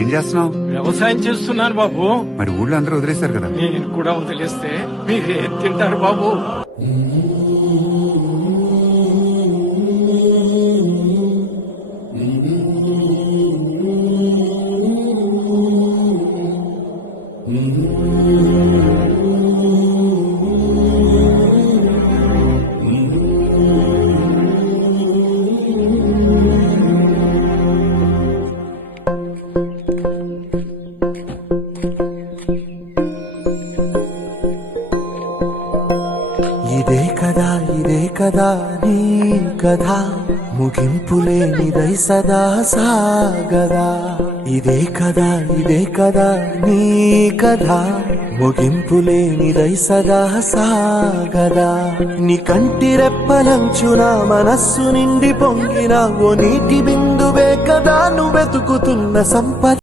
ఏం చేస్తున్నావు? వ్యవసాయం చేస్తున్నాను బాబు. మరి ఊళ్ళో అందరూ వదిలేశారు కదా. నేను కూడా వదిలేస్తే మీరేం తింటారు బాబు? ఇదే కదా నీ కథ, ముగింపులేనిదై సదా సాగదా. ఇదే కదా నీ కథ, ముగింపులేనిదై సదా సాగదా. నీ కంటి రెప్పలంచున మనస్సు నిండి పొంగిన ఓ నీటి బిందువే కదా నువ్వెతుకుతున్న సంపద.